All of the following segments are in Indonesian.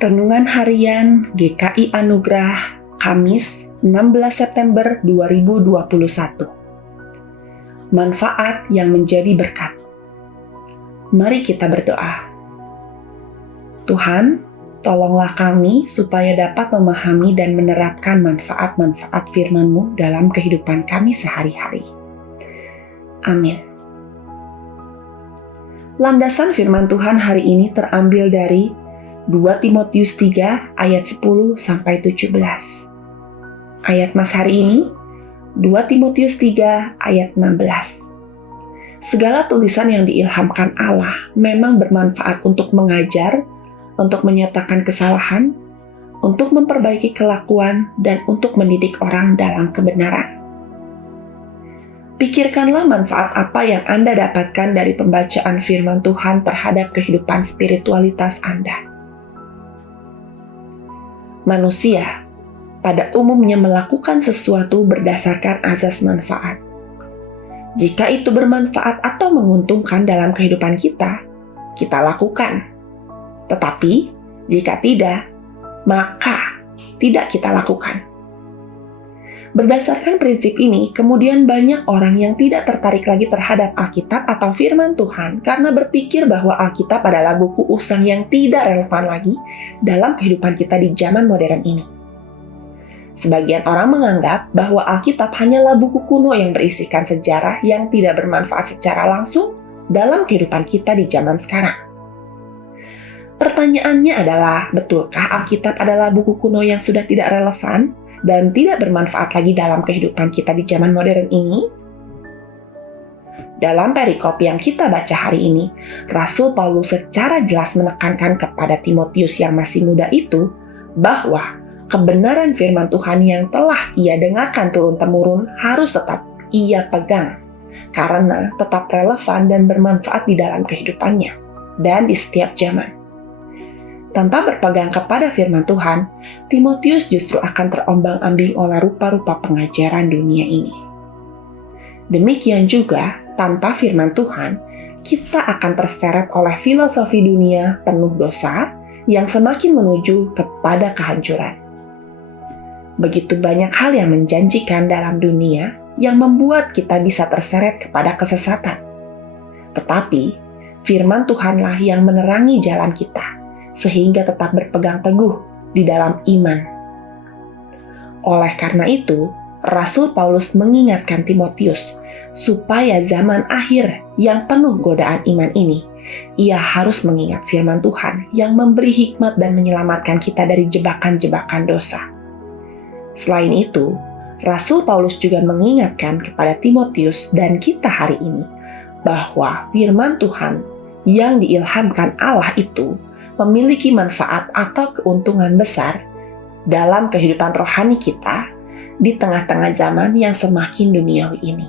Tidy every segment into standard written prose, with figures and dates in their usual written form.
Renungan Harian GKI Anugerah Kamis 16 September 2021. Manfaat yang menjadi berkat. Mari kita berdoa. Tuhan, tolonglah kami supaya dapat memahami dan menerapkan manfaat-manfaat firman-Mu dalam kehidupan kami sehari-hari. Amin. Landasan firman Tuhan hari ini terambil dari 2 Timotius 3 ayat 10-17. Ayat Mas hari ini 2 Timotius 3 ayat 16. Segala tulisan yang diilhamkan Allah memang bermanfaat untuk mengajar, untuk menyatakan kesalahan, untuk memperbaiki kelakuan, dan untuk mendidik orang dalam kebenaran. Pikirkanlah manfaat apa yang Anda dapatkan dari pembacaan firman Tuhan terhadap kehidupan spiritualitas Anda. Manusia pada umumnya melakukan sesuatu berdasarkan azas manfaat. Jika itu bermanfaat atau menguntungkan dalam kehidupan kita, kita lakukan. Tetapi, jika tidak, maka tidak kita lakukan. Berdasarkan prinsip ini, kemudian banyak orang yang tidak tertarik lagi terhadap Alkitab atau firman Tuhan karena berpikir bahwa Alkitab adalah buku usang yang tidak relevan lagi dalam kehidupan kita di zaman modern ini. Sebagian orang menganggap bahwa Alkitab hanyalah buku kuno yang berisikan sejarah yang tidak bermanfaat secara langsung dalam kehidupan kita di zaman sekarang. Pertanyaannya adalah, betulkah Alkitab adalah buku kuno yang sudah tidak relevan dan tidak bermanfaat lagi dalam kehidupan kita di zaman modern ini? Dalam perikop yang kita baca hari ini, Rasul Paulus secara jelas menekankan kepada Timotius yang masih muda itu bahwa kebenaran firman Tuhan yang telah ia dengarkan turun-temurun harus tetap ia pegang, karena tetap relevan dan bermanfaat di dalam kehidupannya dan di setiap zaman. Tanpa berpegang kepada firman Tuhan, Timotius justru akan terombang-ambing oleh rupa-rupa pengajaran dunia ini. Demikian juga, tanpa firman Tuhan, kita akan terseret oleh filosofi dunia penuh dosa yang semakin menuju kepada kehancuran. Begitu banyak hal yang menjanjikan dalam dunia yang membuat kita bisa terseret kepada kesesatan. Tetapi, firman Tuhanlah yang menerangi jalan kita, sehingga tetap berpegang teguh di dalam iman. Oleh karena itu, Rasul Paulus mengingatkan Timotius supaya zaman akhir yang penuh godaan iman ini, ia harus mengingat firman Tuhan yang memberi hikmat dan menyelamatkan kita dari jebakan-jebakan dosa. Selain itu, Rasul Paulus juga mengingatkan kepada Timotius dan kita hari ini bahwa firman Tuhan yang diilhamkan Allah itu memiliki manfaat atau keuntungan besar dalam kehidupan rohani kita di tengah-tengah zaman yang semakin duniawi ini.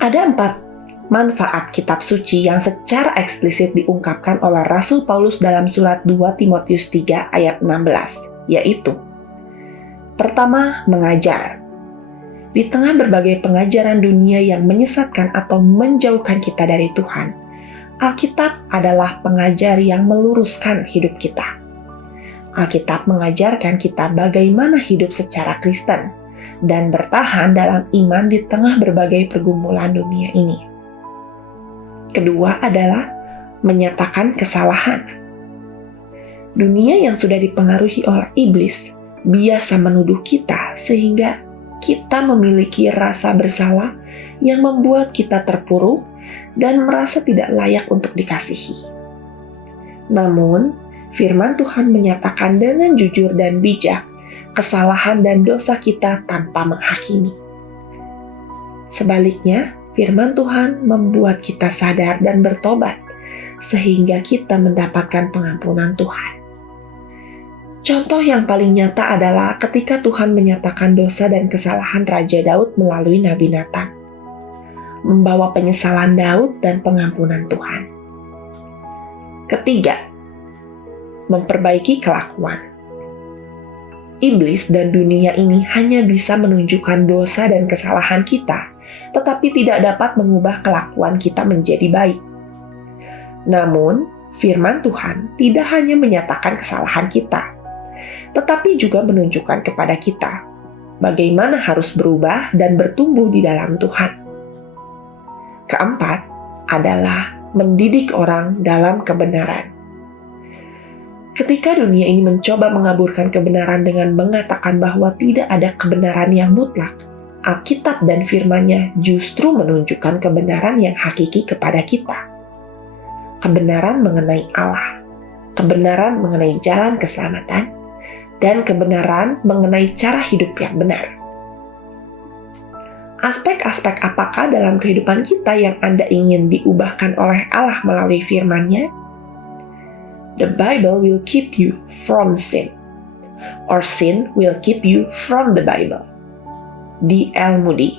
Ada 4 manfaat kitab suci yang secara eksplisit diungkapkan oleh Rasul Paulus dalam surat 2 Timotius 3 ayat 16, yaitu: pertama, mengajar. Di tengah berbagai pengajaran dunia yang menyesatkan atau menjauhkan kita dari Tuhan, Alkitab adalah pengajar yang meluruskan hidup kita. Alkitab mengajarkan kita bagaimana hidup secara Kristen dan bertahan dalam iman di tengah berbagai pergumulan dunia ini. Kedua adalah menyatakan kesalahan. Dunia yang sudah dipengaruhi oleh iblis biasa menuduh kita sehingga kita memiliki rasa bersalah yang membuat kita terpuruk dan merasa tidak layak untuk dikasihi. Namun, firman Tuhan menyatakan dengan jujur dan bijak kesalahan dan dosa kita tanpa menghakimi. Sebaliknya, firman Tuhan membuat kita sadar dan bertobat, sehingga kita mendapatkan pengampunan Tuhan. Contoh yang paling nyata adalah ketika Tuhan menyatakan dosa dan kesalahan Raja Daud melalui Nabi Natan, membawa penyesalan Daud dan pengampunan Tuhan. Ketiga, memperbaiki kelakuan. Iblis dan dunia ini hanya bisa menunjukkan dosa dan kesalahan kita, tetapi tidak dapat mengubah kelakuan kita menjadi baik. Namun, firman Tuhan tidak hanya menyatakan kesalahan kita, tetapi juga menunjukkan kepada kita bagaimana harus berubah dan bertumbuh di dalam Tuhan. Keempat adalah mendidik orang dalam kebenaran. Ketika dunia ini mencoba mengaburkan kebenaran dengan mengatakan bahwa tidak ada kebenaran yang mutlak, Alkitab dan firman-Nya justru menunjukkan kebenaran yang hakiki kepada kita. Kebenaran mengenai Allah, kebenaran mengenai jalan keselamatan, dan kebenaran mengenai cara hidup yang benar. Aspek-aspek apakah dalam kehidupan kita yang Anda ingin diubahkan oleh Allah melalui firman-Nya? The Bible will keep you from sin, or sin will keep you from the Bible. D.L. Moody.